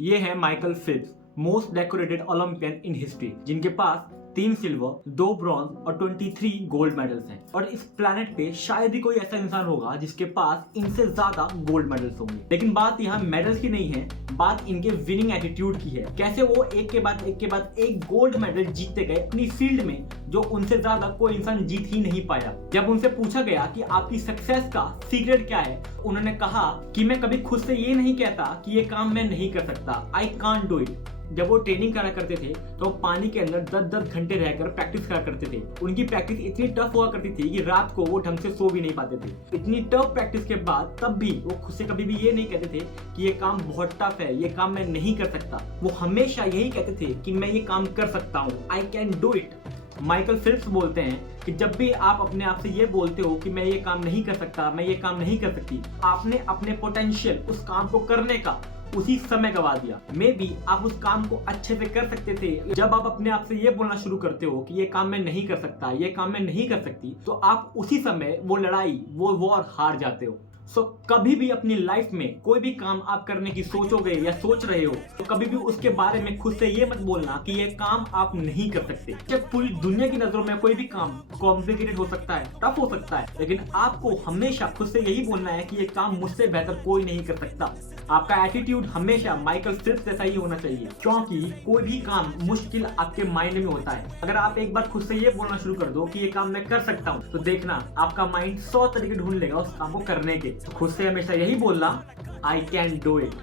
ये है Michael Phelps, most decorated Olympian in history, जिनके पास 3 सिल्वर, 2 ब्रॉन्ज और 23 गोल्ड मेडल्स हैं। और इस प्लेनेट पे शायद ही कोई ऐसा इंसान होगा जिसके पास इनसे ज्यादा गोल्ड मेडल्स होंगे। लेकिन बात यहाँ मेडल्स की नहीं है, बात इनके विनिंग एटीट्यूड की है। कैसे वो एक के बाद एक गोल्ड मेडल जीतते गए अपनी फील्ड में, जो उनसे ज्यादा कोई इंसान जीत ही नहीं पाया। जब उनसे पूछा गया कि आपकी सक्सेस का सीक्रेट क्या है, उन्होंने कहा कि मैं कभी खुद से ये नहीं कहता कि ये काम मैं नहीं कर सकता, आई कांट डू इट। जब वो ट्रेनिंग करा करते थे तो वो पानी के अंदर 10-10 घंटे रहकर प्रैक्टिस करा करते थे। उनकी प्रैक्टिस इतनी टफ हुआ करती थी कि रात को वो ढंग से सो भी नहीं पाते थे। इतनी टफ प्रैक्टिस के बाद तब भी वो खुद से कभी भी ये नहीं कहते थे कि ये काम बहुत टफ है, ये काम मैं नहीं कर सकता। वो हमेशा यही कहते थे कि मैं ये काम कर सकता हूँ, I can do it. Michael Phelps बोलते हैं कि जब भी आप अपने आप से ये बोलते हो कि मैं ये काम नहीं कर सकता, मैं ये काम नहीं कर सकती, आपने अपने पोटेंशियल उस काम को करने का उसी समय गवा दिया। मे बी आप उस काम को अच्छे से कर सकते थे। जब आप अपने आप से ये बोलना शुरू करते हो कि ये काम मैं नहीं कर सकता, ये काम मैं नहीं कर सकती, तो आप उसी समय वो लड़ाई, वो वॉर हार जाते हो। सो कभी भी अपनी लाइफ में कोई भी काम आप करने की सोचोगे या सोच रहे हो तो कभी भी उसके बारे में खुद से ये मत बोलना कि ये काम आप नहीं कर सकते। जब पूरी दुनिया की नजरों में कोई भी काम कॉम्प्लिकेटेड हो सकता है, टफ हो सकता है, लेकिन आपको हमेशा खुद से यही बोलना है कि ये काम मुझसे बेहतर कोई नहीं कर सकता। आपका एटीट्यूड हमेशा माइकल फिल्प्स जैसा ही होना चाहिए, क्योंकि कोई भी काम मुश्किल आपके माइंड में होता है। अगर आप एक बार खुद से ये बोलना शुरू कर दो कि ये काम मैं कर सकता हूँ, तो देखना आपका माइंड 100 तरीके ढूंढ लेगा उस काम को करने के। खुद से हमेशा यही बोलना, आई कैन डू इट।